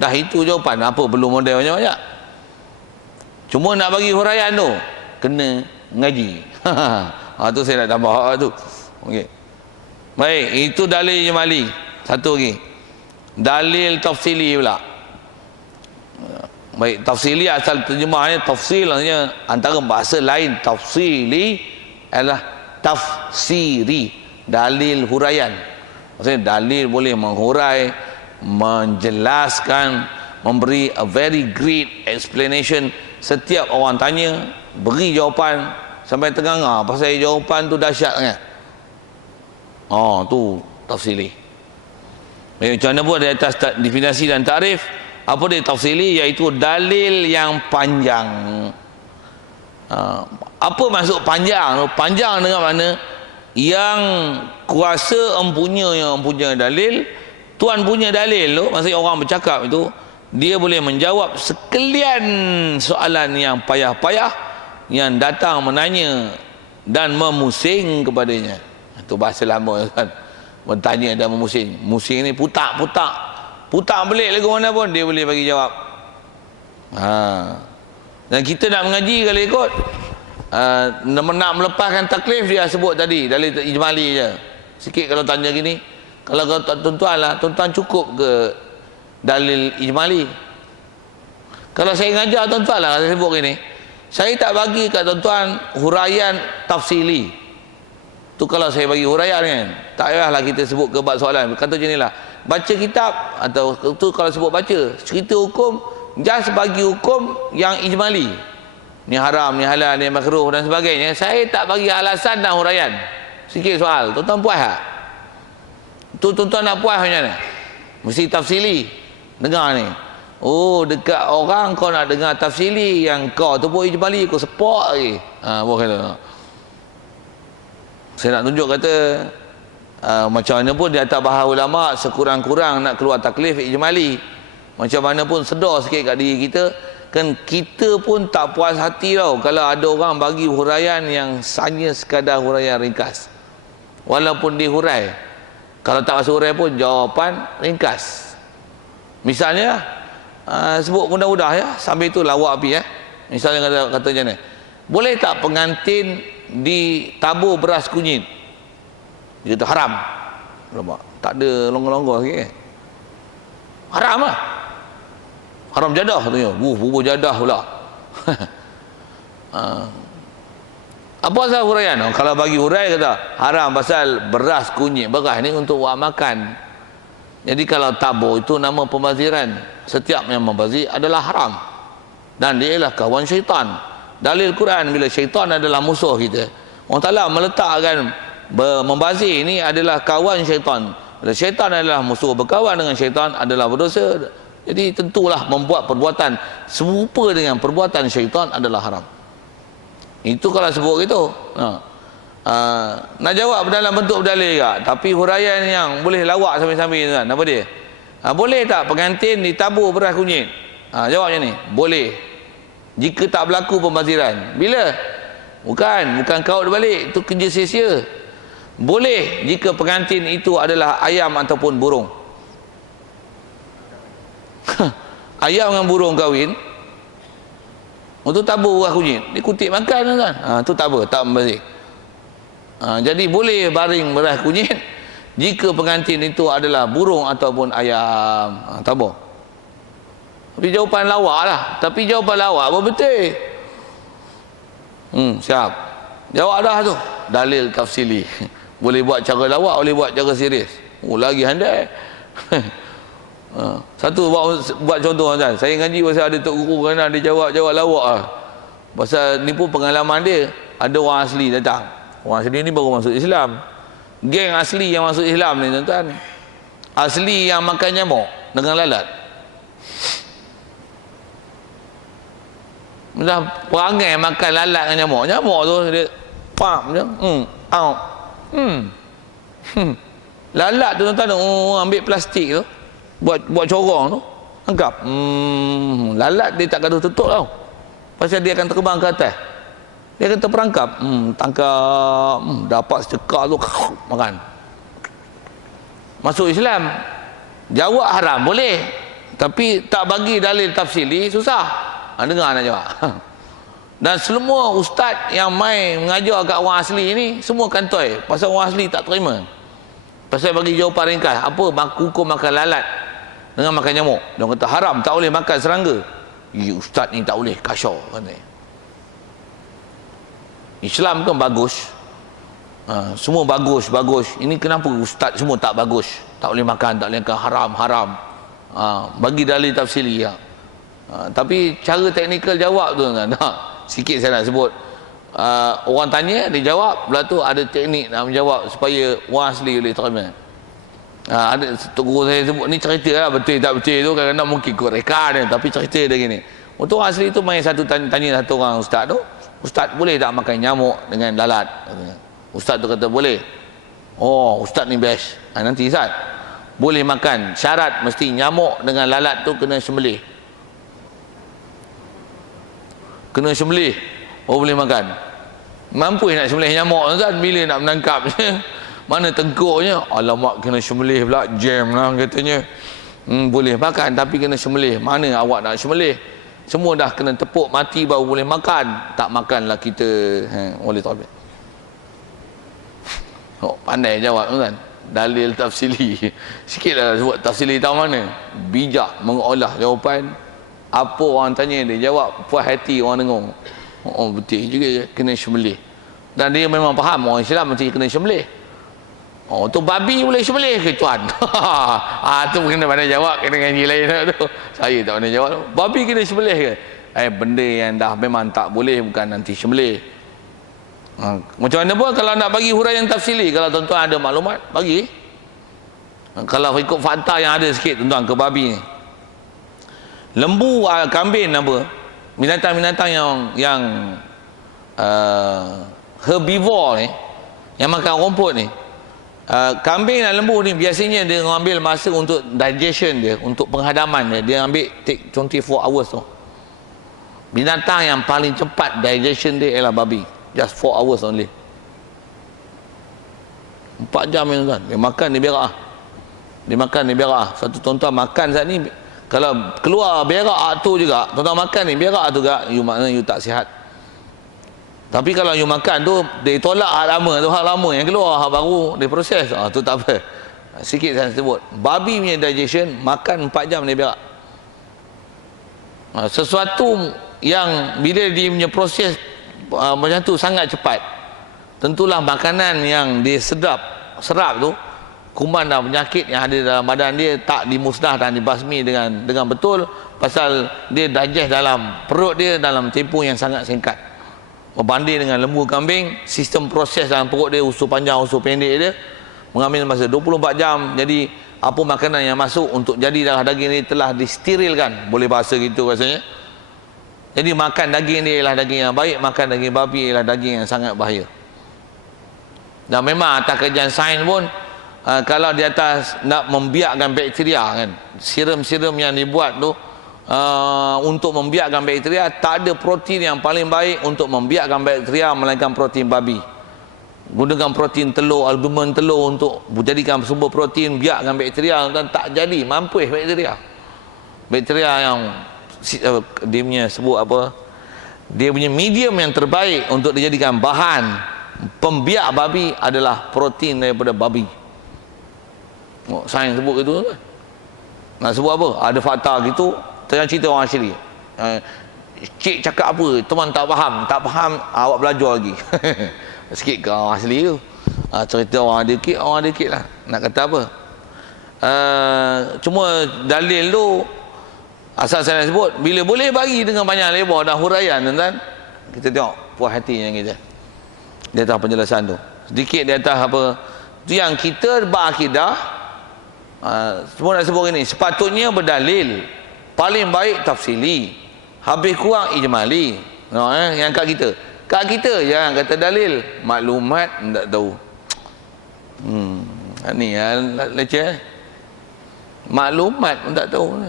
Dah itu jawapan. Apa perlu model banyak-banyak? Cuma nak bagi huraian tu kena ngaji. Tu saya nak tambah tu. Okey. Baik, itu dalil ijmali. Satu lagi. Dalil tafsili pula. Baik, tafsili asal terjemahnya tafsil, maksudnya antara bahasa lain tafsili adalah tafsiri, dalil huraian. Maksudnya dalil boleh menghurai, menjelaskan, memberi a very great explanation. Setiap orang tanya, beri jawapan sampai ternganga pasal jawapan tu dahsyat sangat. Tu tafsili. Macam mana pun di atas definisi dan takrif, apa dia tafsili, iaitu dalil yang panjang. Apa maksud panjang? Panjang dengan mana yang kuasa empunya dalil, tuan punya dalil tu, maksudnya orang bercakap itu, dia boleh menjawab sekalian soalan yang payah-payah yang datang menanya dan memusing kepadanya. Itu bahasa lama kan, bertanya dan memusing. Musing ni putak belik lagu mana pun dia boleh bagi jawab. Dan kita nak mengaji kalau ikut nak melepaskan taklif, dia sebut tadi dalil ijmali je. Sikit kalau tanya gini, kalau tuan-tuan lah, tuan-tuan cukup ke dalil ijmali? Kalau saya ngajar tuan-tuan lah, saya sebut gini, saya tak bagi kat tuan-tuan huraian tafsili tu. Kalau saya bagi huraian kan, tak payahlah kita sebut ke bab soalan. Kata macam inilah, baca kitab atau tu kalau sebut baca cerita hukum, just bagi hukum yang ijmali, ni haram, ni halal, ni makruh dan sebagainya. Saya tak bagi alasan dan huraian. Sikit soal, tuan-tuan puas tak? Tu tuan-tuan nak puas macam mana? Mesti tafsili. Dengar ni, dekat orang kau nak dengar tafsili, yang kau tu pun ijmali, kau sepok lagi. Boleh kata. Saya nak tunjuk kata macam mana pun di atas bahasa ulama, sekurang-kurang nak keluar taklif ijmali. Macam mana pun sedar sikit kat diri kita, kan kita pun tak puas hati tau kalau ada orang bagi huraian yang hanya sekadar huraian ringkas. Walaupun dihurai, kalau tak masuk hurai pun jawapan ringkas. Misalnya sebut mudah-mudah ya, sambil tu lawak api ya. Misalnya kata macam ni, boleh tak pengantin ditabur beras kunyit? Dia kata haram. Tak ada longgar-longgar sikit. Haram lah. Haram jadah katanya. Bubur jadah pula. Apa asal huraian? Kalau bagi hurai kata haram pasal beras kunyit. Beras ni untuk buat makan. Jadi kalau tabur itu nama pembaziran. Setiap yang membazir adalah haram. Dan dia ialah kawan syaitan. Dalil Quran bila syaitan adalah musuh kita, Allah Ta'ala meletakkan membazir ini adalah kawan syaitan. Bila syaitan adalah musuh, berkawan dengan syaitan adalah berdosa. Jadi tentulah membuat perbuatan serupa dengan perbuatan syaitan adalah haram. Itu kalau sebut gitu. Nak jawab dalam bentuk dalil ke? Tapi huraian yang boleh lawak sambil-sambil kan, apa dia? Boleh tak pengantin ditabur beras kunyit? Jawabnya ni, boleh. Jika tak berlaku pembaziran. Bila? Bukan kau balik, itu kerja sia-sia. Boleh jika pengantin itu adalah ayam ataupun burung. Ayam dengan burung kahwin, untuk tabur beras kunyit, dia kutip makan kan. Tu tak apa, tak membazir. Jadi boleh baring beras kunyit jika pengantin itu adalah burung ataupun ayam. Tabur. Tapi jawapan lawak lah. Tapi jawapan lawak apa betul? Siap. Jawab dah tu. Dalil tafsili. Boleh buat cara lawak, boleh buat cara serius. Lagi handai. Satu buat contoh kan. Saya ngaji pasal ada tok guru kan, dia jawab lawak lah. Pasal ni pun pengalaman dia. Ada orang asli datang. Orang asli ni baru masuk Islam. Geng asli yang masuk Islam ni tuan-tuan, asli yang makan nyamuk dengan lalat. Dah perangai makan lalat dengan nyamuk. Nyamuk tu dia pam je. Lalat tu tuan-tuan, ambil plastik tu, buat corong tu, angkap. Lalat dia tak gaduh tutup tau. Pasal dia akan terbang ke atas. Dia akan terperangkap. Tangkap, dapat secekak tu, makan. Masuk Islam. Jawab haram boleh. Tapi tak bagi dalil tafsili, susah. Dengar nak jawab. Dan semua ustaz yang mai mengajar kat orang asli ni semua kantoi pasal orang asli tak terima. Pasal bagi jawapan ringkas, apa hukum makan lalat dengan makan nyamuk. Dia kata haram, tak boleh makan serangga. Ya, ustaz ni tak boleh, kasyar katanya. Islam kan bagus. Semua bagus. Ini kenapa ustaz semua tak bagus? Tak boleh makan, tak boleh makan, haram. Bagi dalil tafsili ya. Tapi cara teknikal jawab tu kan. Sikit saya nak sebut. Orang tanya, dia jawab, lepas tu ada teknik nak menjawab supaya orang asli boleh terima. Ada guru saya sebut, ni cerita lah, betul tak betul tu kadang-kadang mungkin ikut reka dia, tapi cerita dia gini. Untuk orang asli tu main tanya satu orang ustaz tu, ustaz boleh tak makan nyamuk dengan lalat? Ustaz tu kata boleh. Oh, ustaz ni best. Nanti ustaz boleh makan, syarat mesti nyamuk dengan lalat tu kena sembelih. Kena sembelih, boleh makan. Mampu nak sembelih nyamuk tuan, bila nak menangkap mana tengkuknya, alamak kena sembelih pula, jam lah katanya. Boleh makan tapi kena sembelih. Mana awak nak sembelih? Semua dah kena tepuk mati baru boleh makan. Tak makanlah kita. Boleh tak? Pandai jawab tuan. Dalil tafsili. Sikitlah sebut tafsili tahu mana. Bijak mengolah jawapan. Apa orang tanya dia jawab, puas hati orang dengar. Betul juga kena sembelih. Dan dia memang faham orang Islam mesti kena sembelih. Tu babi boleh sembelih ke tuan? Tu kena pandai jawab, kena ngaji lain tu. Saya tak pandai jawab. Babi kena sembelih ke? Benda yang dah memang tak boleh, bukan nanti sembelih. Macam mana pun kalau nak bagi huraian tafsili, kalau tuan-tuan ada maklumat bagi. Kalau ikut fakta yang ada sikit tuan-tuan ke babi ni. Lembu, kambing apa? Binatang-binatang yang herbivore ni, yang makan rumput ni. Kambing dan lembu ni biasanya dia mengambil masa untuk digestion dia, untuk penghadaman dia. Dia ambil take 24 hours tu. Binatang yang paling cepat digestion dia ialah babi. Just 4 hours only. 4 jam ni tuan. Dia makan dia berak. Dia makan dia berak. Satu tuan-tuan makan saat ni, kalau keluar berak tu juga, tuan-tuan makan ni berak tu juga, maknanya you tak sihat. Tapi kalau you makan tu, dia tolak hak lama tu, hak lama yang keluar, hak baru dia proses. Tu tak apa. Sikit saya sebut. Babi punya digestion, makan 4 jam dia berak. Sesuatu yang bila dia punya proses macam tu sangat cepat, tentulah makanan yang dia serap tu, kuman dan penyakit yang ada dalam badan dia tak dimusnah dan dibasmi dengan betul, pasal dia digest dalam perut dia dalam tempoh yang sangat singkat. Berbanding dengan lembu kambing, sistem proses dalam perut dia, usus panjang usus pendek dia mengambil masa 24 jam. Jadi apa makanan yang masuk untuk jadi darah daging ini telah disterilkan, boleh bahasa gitu rasanya. Jadi makan daging dia ialah daging yang baik, makan daging babi ialah daging yang sangat bahaya. Dan memang atas kajian sains pun, kalau di atas nak membiakkan bakteria kan, serum-serum yang dibuat tu untuk membiakkan bakteria, tak ada protein yang paling baik untuk membiakkan bakteria melainkan protein babi. Gunakan protein telur, albumin telur untuk menjadikan sumber protein biakkan bakteria, dan tak jadi, mampus bakteria. Bakteria yang dia punya sebut apa, dia punya medium yang terbaik untuk dijadikan bahan pembiak babi adalah protein daripada babi. Sains sebut gitu kan. Nak sebut apa? Ada fakta gitu, tengah cerita orang asli. Cik cakap apa? Teman tak faham, awak belajar lagi. Sikit ke orang asli tu. Cerita orang dikit lah. Nak kata apa? Cuma dalil tu, asal saya nak sebut, bila boleh bagi dengan banyak lebar dan huraian tuan-tuan, kita tengok puas hatinya kita di atas penjelasan tu. Sedikit di atas apa tu yang kita berakidah. Semua nak sebut ini, sepatutnya berdalil, paling baik tafsili, habis kurang ijmali. Yang kat kita jangan kata dalil, maklumat tak tahu. Ni leceh. Maklumat pun tak tahu.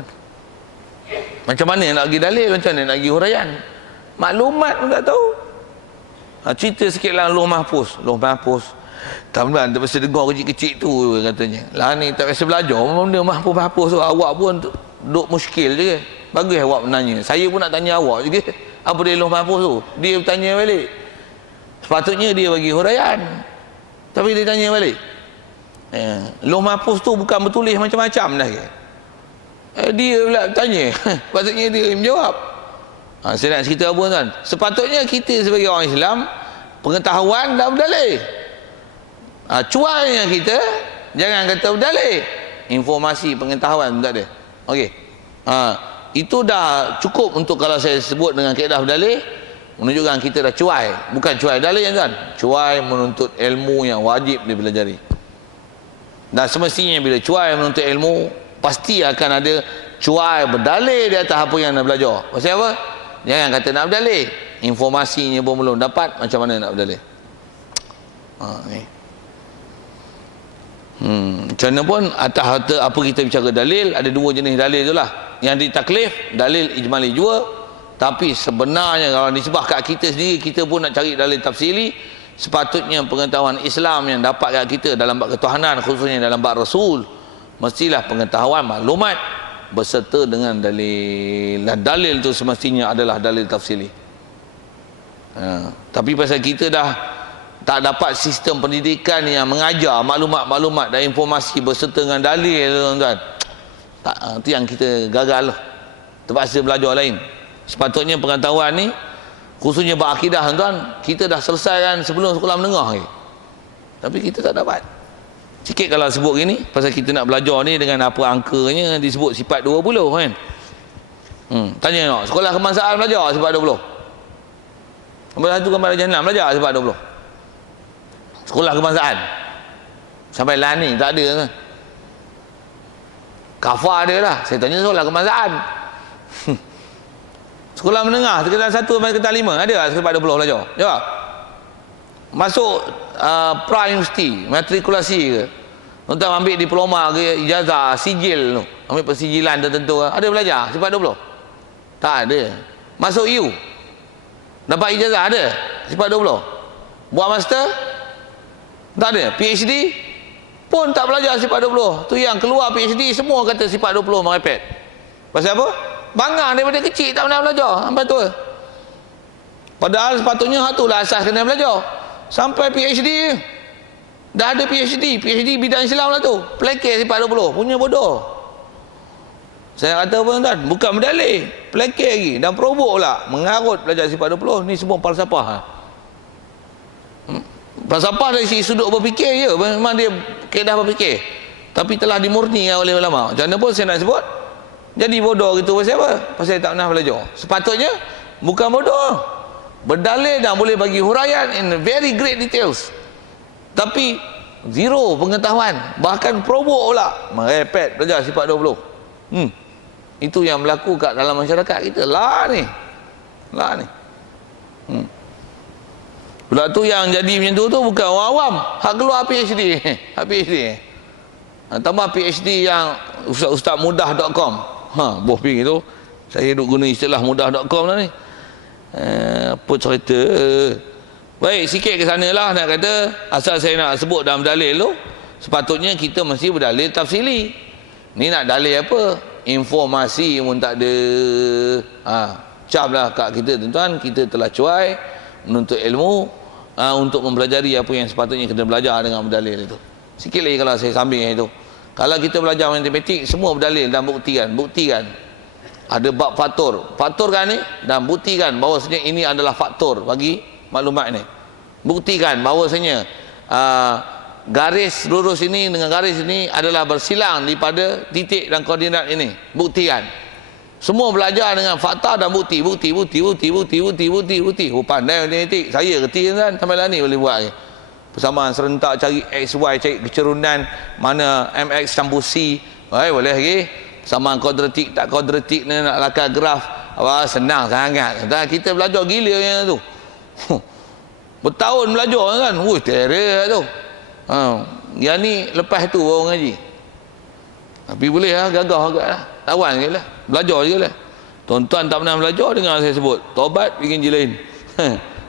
Macam mana nak bagi dalil, macam mana nak bagi huraian? Maklumat pun tak tahu. Cerita sikit lah Lauh Mahfuz. Tak biasa dengar kecil-kecil tu katanya. Lah ni tak biasa belajar benda mahfuz tu. Awak pun duk muskil je. Bagus awak menanya. Saya pun nak tanya awak juga. Apa dia Lauh Mahfuz tu? Dia bertanya balik. Sepatutnya dia bagi huraian. Tapi dia tanya balik. Lauh Mahfuz tu bukan bertulis macam-macam dah ke? Dia pula tanya. Sepatutnya dia menjawab. Saya nak cerita apa tuan? Sepatutnya kita sebagai orang Islam, pengetahuan dah berdalil. Cuainya kita jangan kata berdalil. Informasi pengetahuan tak ada. Okey. Itu dah cukup untuk kalau saya sebut dengan kaedah berdalil, menunjukkan kita dah cuai. Bukan cuai dalil kan? Cuai menuntut ilmu yang wajib dipelajari. Dan semestinya bila cuai menuntut ilmu, pasti akan ada cuai berdalil di atas apa yang nak belajar. Pasal apa? Jangan kata nak berdalil, informasinya pun belum dapat, macam mana nak berdalil? Ni. Macam mana pun atas apa kita bicara dalil, ada dua jenis dalil tu lah. Yang ditaklif, dalil ijmali jua. Tapi sebenarnya kalau disebah kat kita sendiri, kita pun nak cari dalil tafsili. Sepatutnya pengetahuan Islam yang dapat kat kita dalam bab ketuhanan, khususnya dalam bab Rasul, mestilah pengetahuan maklumat berserta dengan dalil. Dan dalil tu semestinya adalah dalil tafsili. Tapi pasal kita dah tak dapat sistem pendidikan yang mengajar maklumat-maklumat dan informasi berserta dengan dalil, tuan-tuan, itu yang kita gagal lah. Terpaksa belajar lain. Sepatutnya pengetahuan ni, khususnya bab akidah, tuan-tuan, kita dah selesaikan sebelum sekolah menengah ni. Tapi kita tak dapat. Sikit kalau sebut gini, pasal kita nak belajar ni dengan apa angkanya disebut sifat 20 kan. Tanya nak, sekolah kebangsaan belajar sifat 20. Nombor 1 gambar darjah 6 belajar sifat 20. Sekolah kebangsaan sampai lah ni tak ada kan. Kafar dia lah. Saya tanya sekolah kebangsaan. Sekolah menengah sekitar 1 sampai sekitar 5 ada tak sifat 20 belajar? Jawab. Masuk pra-universiti, matrikulasi ke, untuk ambil diploma ke, ijazah, sijil tu, ambil persijilan tertentu, ada belajar sifat 20? Tak ada. Masuk U, dapat ijazah, ada sifat 20? Buat master? Tak ada. PhD pun tak belajar sifat 20. Tu yang keluar PhD semua kata sifat 20 merepet. Pasal apa? Bangang daripada kecil tak pernah belajar sampai tua. Padahal sepatutnya itulah asas kena belajar. Sampai PhD, dah ada PhD bidang Islam lah tu, pelekeh sifat 20, punya bodoh. Saya kata apa tuan? Bukan berdalil, pelekeh lagi dan perobok pula, mengarut belajar sifat 20. Ni semua falsafah. Falsafah dari sudut berfikir je, memang dia kaedah berfikir, tapi telah dimurnikan oleh ulama. Macam mana pun saya nak sebut, jadi bodoh gitu. Pasal apa? Pasal tak pernah belajar. Sepatutnya bukan bodoh, berdalil dan boleh bagi huraian in very great details, tapi zero pengetahuan, bahkan perobok pula, merepet belajar sifat 20. Itu yang berlaku kat dalam masyarakat kita lah ni. Pula tu yang jadi macam tu bukan orang awam, hak keluar PhD. Hak PhD. Tambah PhD yang ustazmudah.com. Boh ping itu. Saya duk guna istilah mudah.com lah ni. Apa cerita. Baik, sikit ke sana lah nak kata. Asal saya nak sebut dalam dalil tu, sepatutnya kita mesti berdalil tafsili. Ni nak dalil apa? Informasi pun tak ada. Camlah kat kita tuan-tuan, kita telah cuai menuntut ilmu, untuk mempelajari apa yang sepatutnya kita belajar dengan berdalil itu. Sikit lagi kalau saya sambung itu. Kalau kita belajar matematik, semua berdalil dan buktikan. Ada bab faktor kan ni, dan buktikan bahawasanya ini adalah faktor bagi maklumat ni. Buktikan bahawasanya garis lurus ini dengan garis ini adalah bersilang daripada titik dan koordinat ini. Buktikan. Semua belajar dengan fakta dan bukti. Oh, pandai matematik. Saya reti kan, sampai lah ni boleh buat. Persamaan serentak, cari X, Y, cari kecerunan mana MX campur C. Boleh lagi. Persamaan kuadratik tak kuadratik, nak lakar graf. Senang sangat. Kita belajar gila yang tu. Bertahun belajar kan. Terror tu. Yang ni lepas tu baru ngaji. Tapi boleh lah, gagah agak lah. Tawan je lah. Belajar je lah. Tuan-tuan tak pernah belajar, dengar saya sebut. Taubat bikin je lain.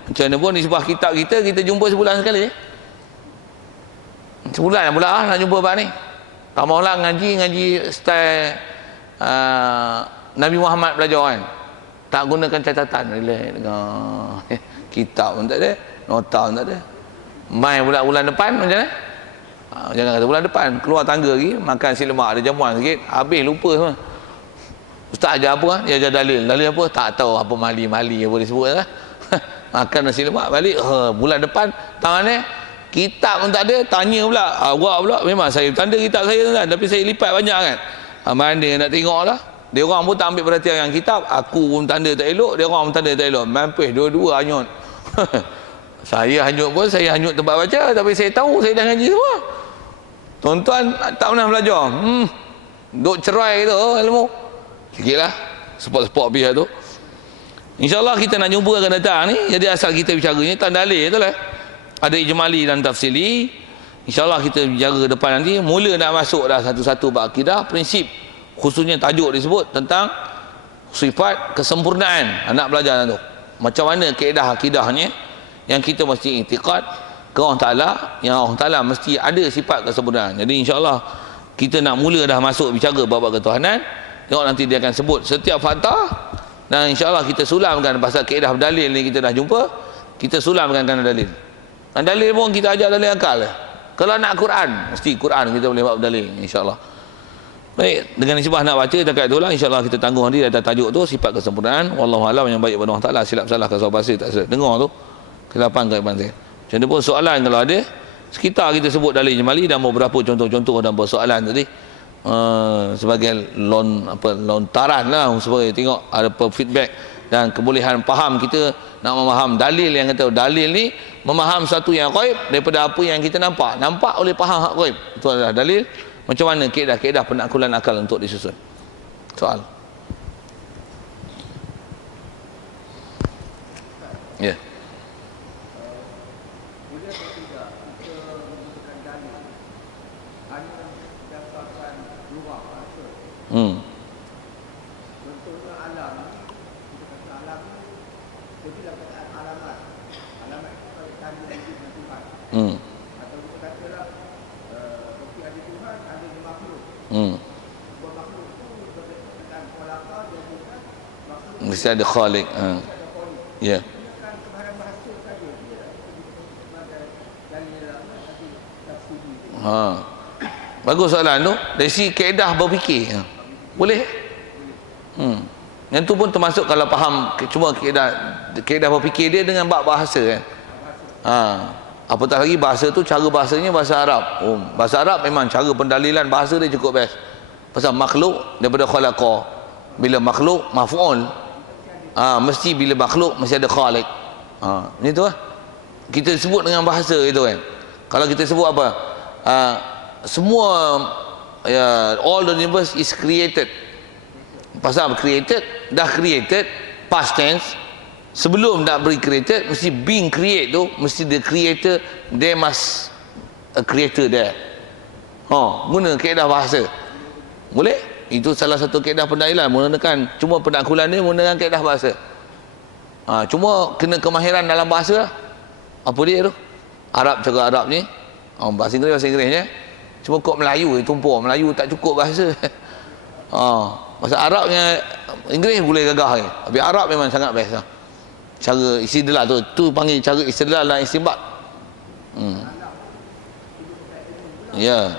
Macam mana pun di sebuah kitab kita jumpa sebulan sekali. Sebulan pula nak jumpa Pak ni. Tak maulah ngaji style Nabi Muhammad belajar kan, tak gunakan catatan, relax dengan kitab pun tak ada, nota pun tak ada. Mai pula bulan depan macam mana? Jangan kata bulan depan, keluar tangga lagi, makan si lemak, ada jamuan sikit, habis lupa semua. Ustaz ajar apa? Dia ajar dalil. Dalil apa? Tak tahu apa mali apa disebut lah. Makan nasi lemak balik, bulan depan tangan ni kitab pun tak ada, tanya pula. Awak pula, memang saya tanda kitab saya kan, tapi saya lipat banyak kan. Mana nak tengok lah. Dia orang pun tak ambil perhatian yang kitab, aku pun tanda tak elok, dia orang pun tanda tak elok. Mampus dua-dua hanyut. Saya hanyut pun, saya hanyut tempat baca, tapi saya tahu saya dah ngaji semua. Tuan-tuan tak pernah belajar. Duk cerai tu ilmu. Sikitlah, spot-spot biar tu. InsyaAllah kita nak jumpa akan datang ni. Jadi asal kita bicara ni tak dalil tu lah. Ada ijmali dan tafsili. InsyaAllah kita jaga depan nanti. Mula nak masuk dah satu-satu bab akidah. Prinsip khususnya tajuk disebut tentang sifat kesempurnaan. Nak belajar tu. Macam mana kaedah akidahnya yang kita mesti i'tiqad ke Allah Ta'ala, yang Allah Ta'ala mesti ada sifat kesempurnaan. Jadi insyaAllah kita nak mula dah masuk bicara bab ketuhanan. Tengok nanti dia akan sebut setiap fakta, dan insyaAllah kita sulamkan pasal kaedah dalil ni kita dah jumpa, kita sulamkan kerana dalil. Dan dalil pun kita ajar dalil akal lah. Kalau nak Quran, mesti Quran kita boleh buat dalil insyaAllah. Baik, dengan nisbah nak baca dekat itulah, insyaAllah kita tangguh nanti atas tajuk tu sifat kesempurnaan. Wallahualam, yang baik pada Allah Ta'ala, silap salah kasar pasir tak silap dengar tu kelapan kaipan saya. Macam mana pun soalan kalau ada sekitar kita sebut dalil jemali dan beberapa contoh-contoh dan persoalan tadi, sebagai lontaran lah supaya tengok ada feedback dan kebolehan faham kita nak memaham dalil yang kata dalil ni memaham satu yang ghaib daripada apa yang kita nampak oleh faham hak ghaib. Itu adalah dalil. Macam mana kaedah-kaedah penaklukan akal untuk disusun. Soal. Ya. Yeah. Contohnya alam, kita kata alam ni, jadi dalam kataan alamat itu kalau tanda wujud Tuhan. Atau kita katalah, seperti ada Tuhan, ada makhluk. Buat makhluk itu berkaitan khalaqah dan bukan makhluk. Mesti ada khalik. Ya. Ini kan kebaharan bahasa saja. Dia sebagai dalil nanti tafsir. Bagus soalan tu. Dari segi kaedah berfikir. Boleh? Yang tu pun termasuk kalau faham cuma kaedah berfikir dia dengan bab bahasa kan. Apatah lagi bahasa tu, cara bahasanya bahasa Arab. Bahasa Arab memang cara pendalilan bahasa dia cukup best. Pasal makhluk daripada khalaqa. Bila makhluk maf'ul. Mesti bila makhluk mesti ada khaliq. Ni tu lah. Kita sebut dengan bahasa itu kan. Kalau kita sebut apa? Semua all the universe is created. Pasal created, dah created, past tense. Sebelum dah beri created, mesti being create tu, mesti the creator, there must a creator there. Guna kaedah bahasa. Boleh? Itu salah satu kaedah pendalilan, menggunakan cuma penaklukan dia menggunakan kaedah bahasa. Cuma kena kemahiran dalam bahasa lah. Apa dia tu? Arab cakap Arab ni, bahasa Inggerisnya. Cuma kok Melayu tumpuk, Melayu tak cukup bahasa. Bahasa Arabnya Inggeris boleh gagah ni. Tapi Arab memang sangat best lah. Cara istidlal tu panggil cara istidlal dan istinbat. Ya.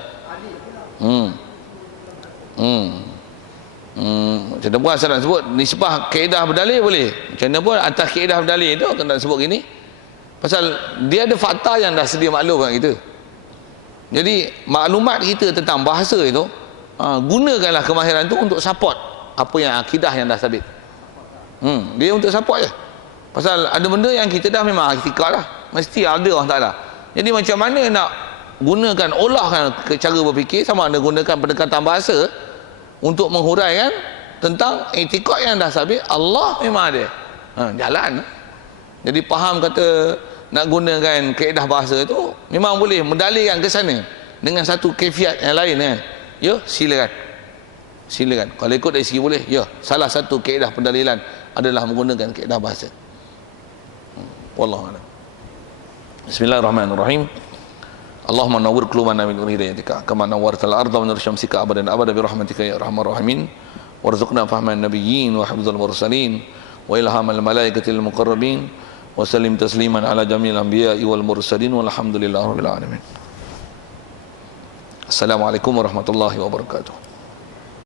Macam mana pun asal nak sebut nisbah kaedah berdalil boleh. Macam mana pun atas kaedah berdalil tu kena sebut gini. Pasal dia ada fakta yang dah sedia maklum kat kita. Jadi maklumat kita tentang bahasa itu, gunakanlah kemahiran itu untuk support apa yang akidah yang dah sabit. Dia untuk support je. Pasal ada benda yang kita dah memang hakikat lah, mesti ada Allah Ta'ala. Jadi macam mana nak gunakan, olahkan ke cara berfikir, sama ada gunakan pendekatan bahasa untuk menghuraikan tentang etikad yang dah sabit Allah memang ada. Jalan. Jadi faham kata nak gunakan kaedah bahasa itu memang boleh mendalilkan ke sana dengan satu kefiat yang lain kan. Ya, silakan. Silakan. Kalau ikut dari segi boleh, ya, salah satu kaedah pendalilan adalah menggunakan kaedah bahasa. Wallahu a'lam. Bismillahirrahmanirrahim. Allahumma nawwir qulubana min nur hidayatika kama nawwartal arda wa nur syamsika abadan abada bi rahmatika ya arhamar rahimin. warzuqna fahman nabiyyin wa hifdzal mursalin wa ilhamal malaikatil muqarrabin wa sallim tasliman ala jamil anbiya'i wal mursalin walhamdulillahi rabbil alamin. Assalamualaikum warahmatullahi wabarakatuh.